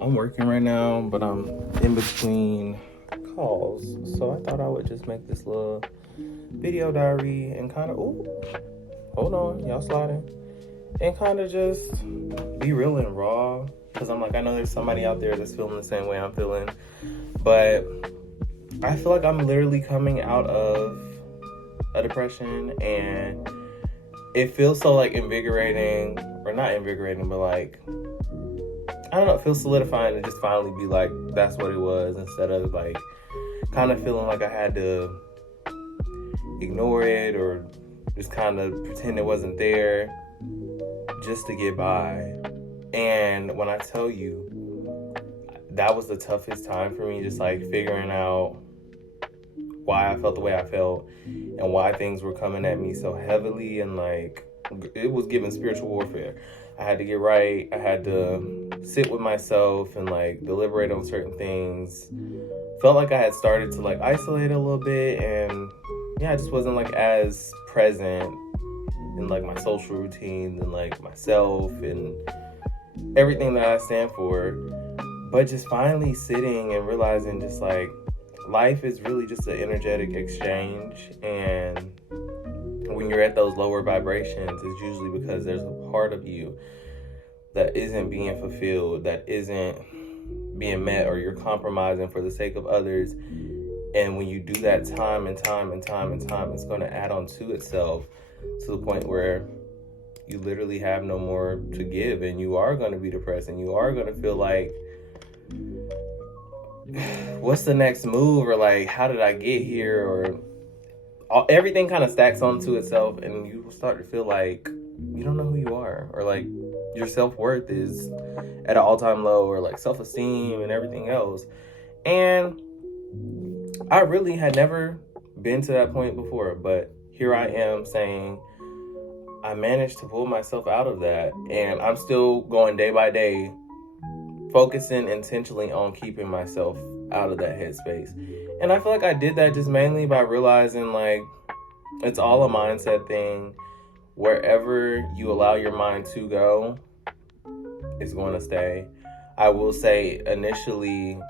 I'm working right now, but I'm in between calls. So I thought I would just make this little video diary and kind of, hold on, y'all sliding. And kind of just be real and raw. Because I'm like, I know there's somebody out there that's feeling the same way I'm feeling. But I feel like I'm literally coming out of a depression, and it feels so like invigorating, or not invigorating, but like, I don't know, it feels solidifying to just finally be like, that's what it was, instead of like kind of feeling like I had to ignore it or just kind of pretend it wasn't there just to get by. And when I tell you, that was the toughest time for me, just like figuring out why I felt the way I felt and why things were coming at me so heavily, and like it was giving spiritual warfare. I had to get right. I had to sit with myself and like deliberate on certain things. Felt like I had started to like isolate a little bit, and yeah, I just wasn't like as present in like my social routines and like myself and everything that I stand for. But just finally sitting and realizing just like life is really just an energetic exchange, and when you're at those lower vibrations, it's usually because there's a part of you that isn't being fulfilled, that isn't being met, or you're compromising for the sake of others. And when you do that time and time and time and time, it's going to add on to itself to the point where you literally have no more to give, and you are going to be depressed, and you are going to feel like, what's the next move, or like, how did I get here, or everything kind of stacks onto itself, and you start to feel like you don't know who you are, or like your self-worth is at an all-time low, or like self-esteem and everything else. And I really had never been to that point before, but here I am saying I managed to pull myself out of that, and I'm still going day by day, focusing intentionally on keeping myself out of that headspace. And I feel like I did that just mainly by realizing like it's all a mindset thing. Wherever you allow your mind to go, it's going to stay. I will say initially,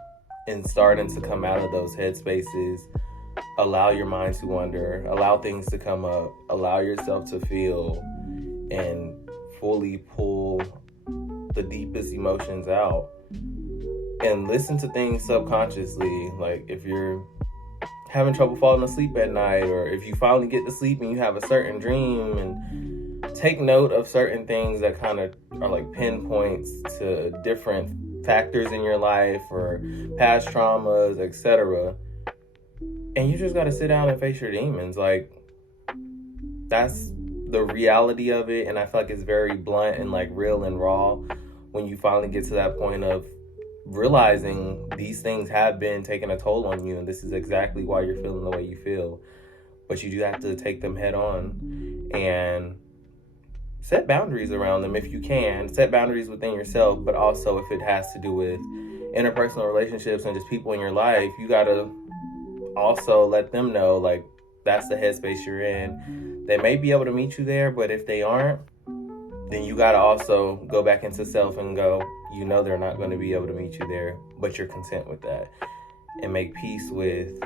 in starting to come out of those headspaces, allow your mind to wander, allow things to come up, allow yourself to feel and fully pull the deepest emotions out, and listen to things subconsciously. Like if you're having trouble falling asleep at night, or if you finally get to sleep and you have a certain dream, and take note of certain things that kind of are like pinpoints to different factors in your life or past traumas, etc. And you just got to sit down and face your demons. Like, that's the reality of it. And I feel like it's very blunt and like real and raw when you finally get to that point of realizing these things have been taking a toll on you, and this is exactly why you're feeling the way you feel. But you do have to take them head on and set boundaries around them if you can. Set boundaries within yourself, but also if it has to do with interpersonal relationships and just people in your life, you gotta also let them know like that's the headspace you're in. They may be able to meet you there, but if they aren't, then you gotta also go back into self and go, you know they're not going to be able to meet you there, but you're content with that, and make peace with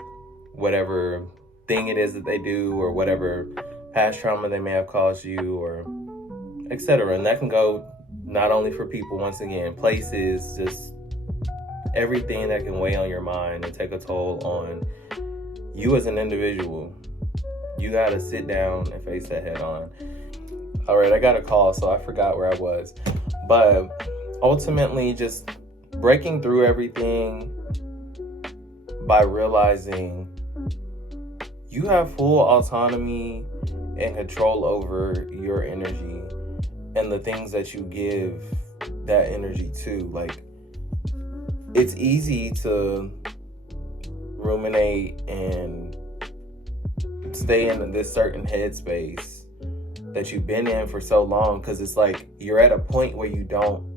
whatever thing it is that they do, or whatever past trauma they may have caused you, or etc. And that can go not only for people, once again, places, just everything that can weigh on your mind and take a toll on you as an individual. You got to sit down and face that head on. All right, I got a call, so I forgot where I was. But ultimately, just breaking through everything by realizing you have full autonomy and control over your energy and the things that you give that energy to. Like, it's easy to ruminate and stay in this certain headspace that you've been in for so long, because it's like you're at a point where you don't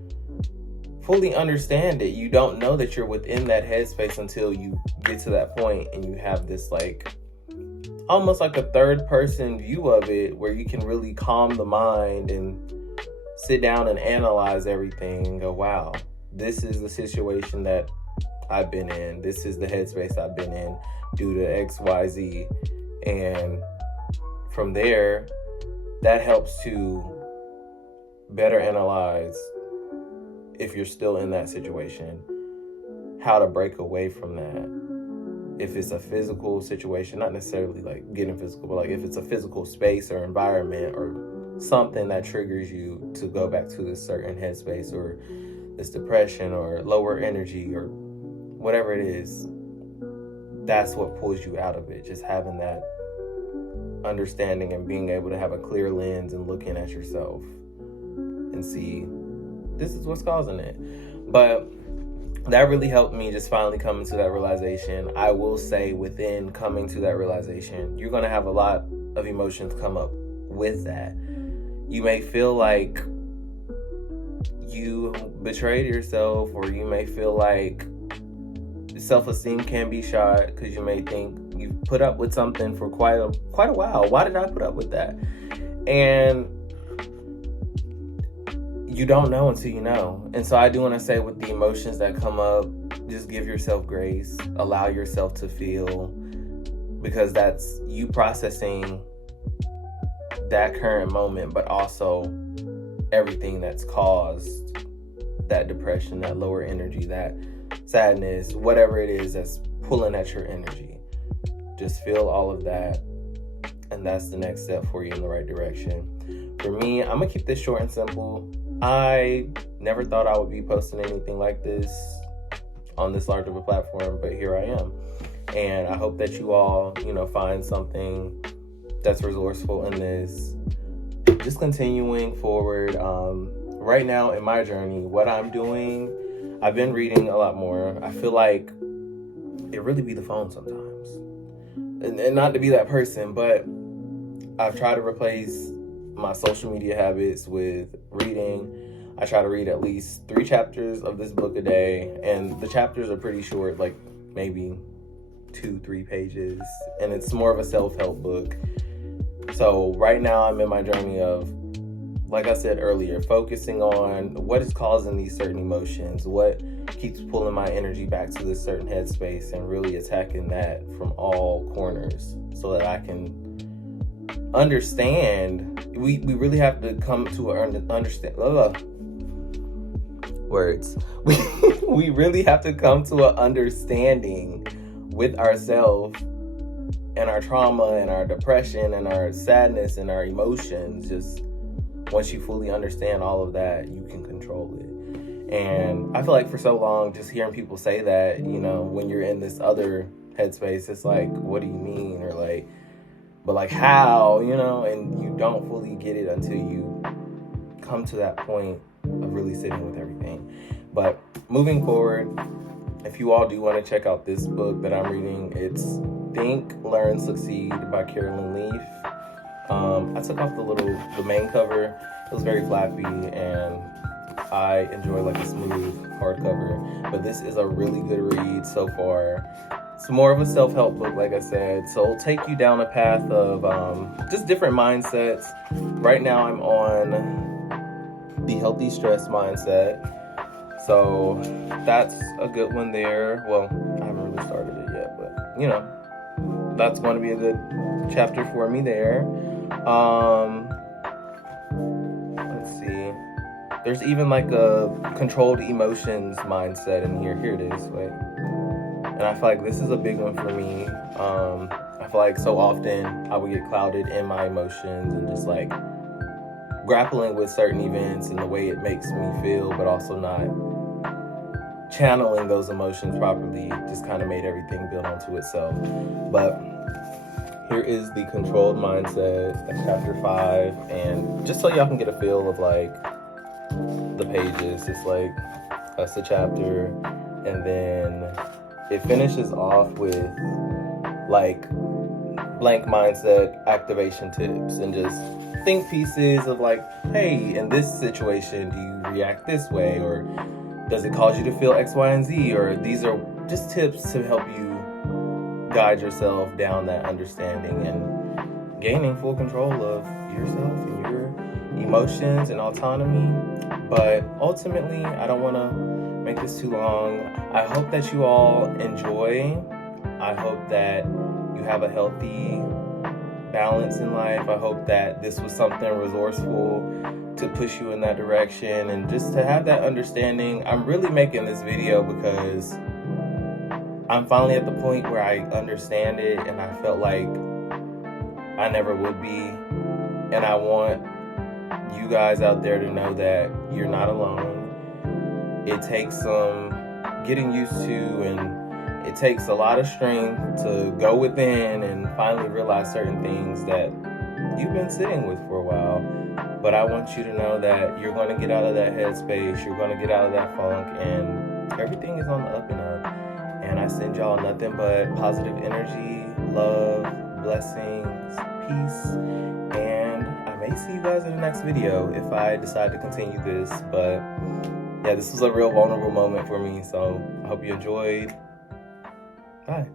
fully understand it. You don't know that you're within that headspace until you get to that point and you have this like almost like a third person view of it, where you can really calm the mind and sit down and analyze everything and go, wow, this is the situation that I've been in. This is the headspace I've been in due to X, Y, Z. And from there, that helps to better analyze, if you're still in that situation, how to break away from that. If it's a physical situation, not necessarily like getting physical, but like if it's a physical space or environment or something that triggers you to go back to this certain headspace or this depression or lower energy or whatever it is, that's what pulls you out of it. Just having that understanding and being able to have a clear lens and looking at yourself and see this is what's causing it. But that really helped me just finally coming to that realization. I will say within coming to that realization, you're going to have a lot of emotions come up with that. You may feel like you betrayed yourself, or you may feel like self-esteem can be shot because you may think you've put up with something for quite a while. Why did I put up with that? And you don't know until you know. And so I do want to say, with the emotions that come up, just give yourself grace, allow yourself to feel, because that's you processing that current moment, but also everything that's caused that depression, that lower energy, that sadness, whatever it is that's pulling at your energy. Just feel all of that, and that's the next step for you in the right direction. For me, I'm gonna keep this short and simple. I never thought I would be posting anything like this on this large of a platform, but here I am. And I hope that you all, find something that's resourceful in this. Just continuing forward. Right now in my journey, what I'm doing, I've been reading a lot more. I feel like it really be the phone sometimes. And not to be that person, but I've tried to replace my social media habits with reading. I try to read at least 3 chapters of this book a day, and the chapters are pretty short, like maybe 2-3 pages, and it's more of a self-help book. So right now I'm in my journey of, like I said earlier, focusing on what is causing these certain emotions, what keeps pulling my energy back to this certain headspace, and really attacking that from all corners so that I can understand. We really have to come to understand. Words. We really have to come to an understanding with ourselves and our trauma and our depression and our sadness and our emotions. Just once you fully understand all of that, you can control it. And I feel like for so long, just hearing people say that, when you're in this other headspace, it's like, what do you mean? Or like, but like how, and you don't fully get it until you come to that point of really sitting with everything. But moving forward, if you all do want to check out this book that I'm reading, it's Think, Learn, Succeed by Carolyn Leaf. I took off the main cover. It was very flappy, and I enjoy like a smooth hardcover. But this is a really good read so far. It's more of a self-help book, like I said. So it'll take you down a path of just different mindsets. Right now I'm on the healthy stress mindset. So that's a good one there. Well, I haven't really started it yet, but that's going to be a good chapter for me there. Let's see. There's even like a controlled emotions mindset in here. Here it is. Wait. And I feel like this is a big one for me. I feel like so often I would get clouded in my emotions and just like grappling with certain events and the way it makes me feel, but also not channeling those emotions properly. Just kind of made everything build onto itself. But here is the controlled mindset. That's chapter 5. And just so y'all can get a feel of like the pages, it's like that's the chapter, and then it finishes off with like blank mindset activation tips and just think pieces of like, hey, in this situation, do you react this way? Or does it cause you to feel X, Y, and Z? Or these are just tips to help you guide yourself down that understanding and gaining full control of yourself and your emotions and autonomy. But ultimately, I don't want to make this too long. I hope that you all enjoy. I hope that you have a healthy balance in life. I hope that this was something resourceful to push you in that direction, and just to have that understanding. I'm really making this video because I'm finally at the point where I understand it, and I felt like I never would be. And I want you guys out there to know that you're not alone. It takes some getting used to, and it takes a lot of strength to go within and finally realize certain things that you've been sitting with for a while. But I want you to know that you're going to get out of that headspace, you're going to get out of that funk, and everything is on the up and up. And I send y'all nothing but positive energy, love, blessings, peace, and I may see you guys in the next video if I decide to continue this. But yeah, this was a real vulnerable moment for me, so I hope you enjoyed. Bye.